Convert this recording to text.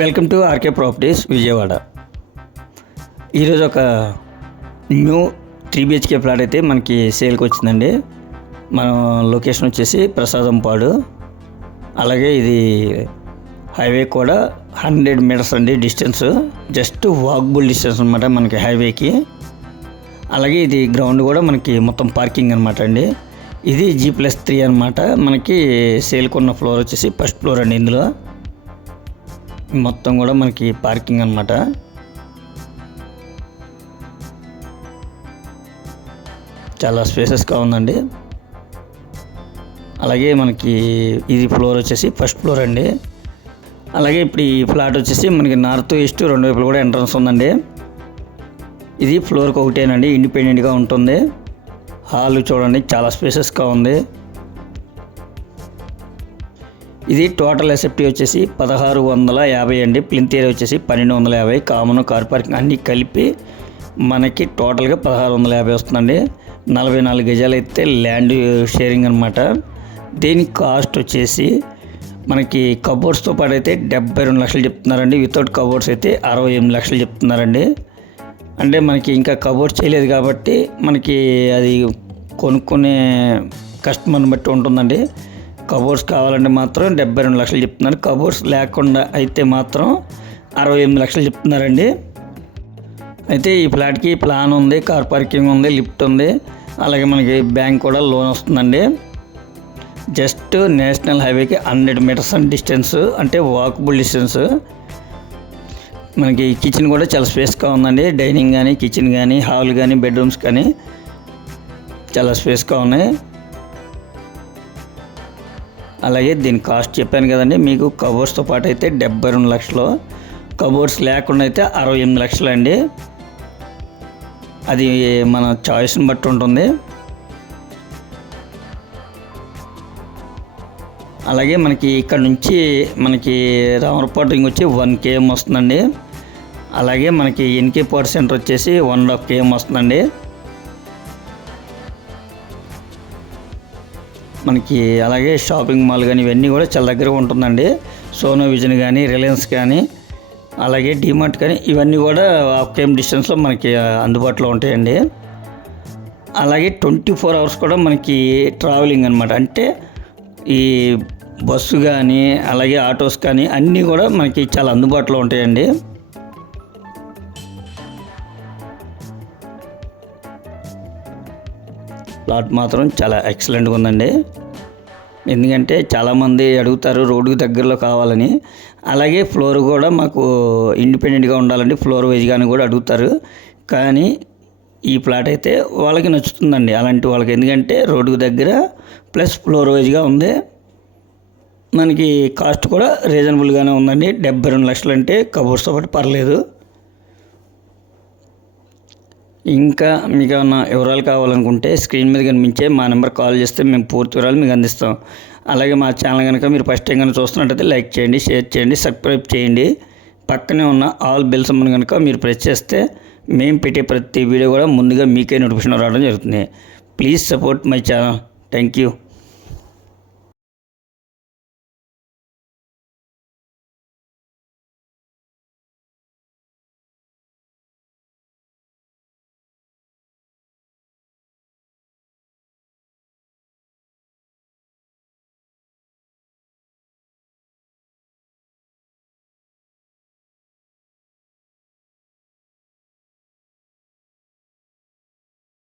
Welcome to RK properties Vijayawada. ఈరోజు ఒక new 3 BHK flat అయితే మనకి సేల్కి వచ్చిందండి. మన లొకేషన్ వచ్చేసి ప్రసాదంపాడు. అలాగే ఇది హైవే కూడా 100 మీటర్స్ అండి డిస్టెన్స్, జస్ట్ వాకబుల్ డిస్టెన్స్ అనమాట మనకి హైవేకి. అలాగే ఇది గ్రౌండ్ కూడా మనకి మొత్తం పార్కింగ్ అనమాట అండి. ఇది G+3 అనమాట. మనకి సేల్కి ఉన్న ఫ్లోర్ వచ్చేసి ఫస్ట్ ఫ్లోర్ అండి. ఇందులో మొత్తం కూడా మనకి పార్కింగ్ అనమాట. చాలా స్పేసెస్గా ఉందండి. అలాగే మనకి ఇది ఫ్లోర్ వచ్చేసి ఫస్ట్ ఫ్లోర్ అండి. అలాగే ఇప్పుడు ఈ ఫ్లాట్ వచ్చేసి మనకి నార్త్ ఈస్ట్ రెండు వైపులు కూడా ఎంట్రన్స్ ఉందండి. ఇది ఫ్లోర్కి ఒకటేనండి, ఇండిపెండెంట్గా ఉంటుంది. హాల్ చూడండి చాలా స్పేసెస్గా ఉంది. ఇది టోటల్ ఎస్ఎఫ్టీ వచ్చేసి 1650 అండి. ప్లింత్ ఏరియా వచ్చేసి 1250, కామన్ కార్ పార్కింగ్ అన్నీ కలిపి మనకి టోటల్గా 1650 వస్తుందండి. 44 గజాలు అయితే ల్యాండ్ షేరింగ్ అనమాట. దీని కాస్ట్ వచ్చేసి మనకి కబోర్డ్స్తో పాటు అయితే 72 లక్షలు చెప్తున్నారండి. వితౌట్ కబోర్డ్స్ అయితే 68 లక్షలు చెప్తున్నారండి. అంటే మనకి ఇంకా కబోర్డ్స్ చేయలేదు కాబట్టి మనకి అది కొనుక్కునే కస్టమర్ని బట్టి ఉంటుందండి. కబోర్డ్స్ కావాలంటే మాత్రం 72 లక్షలు చెప్తున్నారు. కబోర్డ్స్ లేకుండా అయితే మాత్రం 68 లక్షలు చెప్తున్నారండి. అయితే ఈ ఫ్లాట్కి ప్లాన్ ఉంది, కార్ పార్కింగ్ ఉంది, లిఫ్ట్ ఉంది. అలాగే మనకి బ్యాంక్ కూడా లోన్ వస్తుందండి. జస్ట్ నేషనల్ హైవేకి 100 మీటర్స్ డిస్టెన్స్, అంటే వాకబుల్ డిస్టెన్స్. మనకి కిచెన్ కూడా చాలా స్పేస్గా ఉందండి. డైనింగ్ కానీ, కిచెన్ కానీ, హాల్ కానీ, బెడ్రూమ్స్ కానీ చాలా స్పేస్గా ఉన్నాయి. అలాగే దీని కాస్ట్ చెప్పాను కదండి మీకు. కబోర్డ్స్తో పాటు అయితే 72 లక్షలు, కబోర్డ్స్ లేకుండా అయితే 68 లక్షలు అండి. అది మన చాయిస్ని బట్టి ఉంటుంది. అలాగే మనకి ఇక్కడ నుంచి మనకి రామరపాటు ఇంకొచ్చి 1 km వస్తుందండి. అలాగే మనకి ఎన్కే పార్ట్ సెంటర్ వచ్చేసి 1.5 km వస్తుందండి. మనకి అలాగే షాపింగ్ మాల్ కానీ ఇవన్నీ కూడా చాలా దగ్గరగా ఉంటుందండి. సోనో విజన్ కానీ, రిలయన్స్ కానీ, అలాగే డిమార్ట్ కానీ ఇవన్నీ కూడా 1 km డిస్టెన్స్లో మనకి అందుబాటులో ఉంటాయండి. అలాగే 24 అవర్స్ కూడా మనకి ట్రావెలింగ్ అనమాట. అంటే ఈ బస్సు కానీ, అలాగే ఆటోస్ కానీ అన్నీ కూడా మనకి చాలా అందుబాటులో ఉంటాయండి. ప్లాట్ మాత్రం చాలా ఎక్సలెంట్గా ఉందండి. ఎందుకంటే చాలామంది అడుగుతారు రోడ్డుకి దగ్గరలో కావాలని. అలాగే ఫ్లోర్ కూడా మాకు ఇండిపెండెంట్గా ఉండాలండి, ఫ్లోర్ వైజ్గానే కూడా అడుగుతారు. కానీ ఈ ప్లాట్ అయితే వాళ్ళకి నచ్చుతుందండి, అలాంటి వాళ్ళకి. ఎందుకంటే రోడ్డుకు దగ్గర ప్లస్ ఫ్లోర్ వైజ్గా ఉంది. మనకి కాస్ట్ కూడా రీజనబుల్గానే ఉందండి. 72 లక్షలు అంటే కబోర్డ్స్తో పాటు పర్లేదు. ఇంకా మీకు ఏమన్నా వివరాలు కావాలనుకుంటే స్క్రీన్ మీద కనిపించే మా నెంబర్ కాల్ చేస్తే మేము పూర్తి వివరాలు మీకు అందిస్తాం. అలాగే మా ఛానల్ కనుక మీరు ఫస్ట్ టైం కనుక చూస్తున్నట్టయితే లైక్ చేయండి, షేర్ చేయండి, సబ్స్క్రైబ్ చేయండి. పక్కనే ఉన్న ఆల్ బెల్స్ కనుక మీరు ప్రెస్ చేస్తే మేము పెట్టే ప్రతి వీడియో కూడా ముందుగా మీకే నోటిఫికేషన్ రావడం జరుగుతుంది. Please support my channel. Thank you.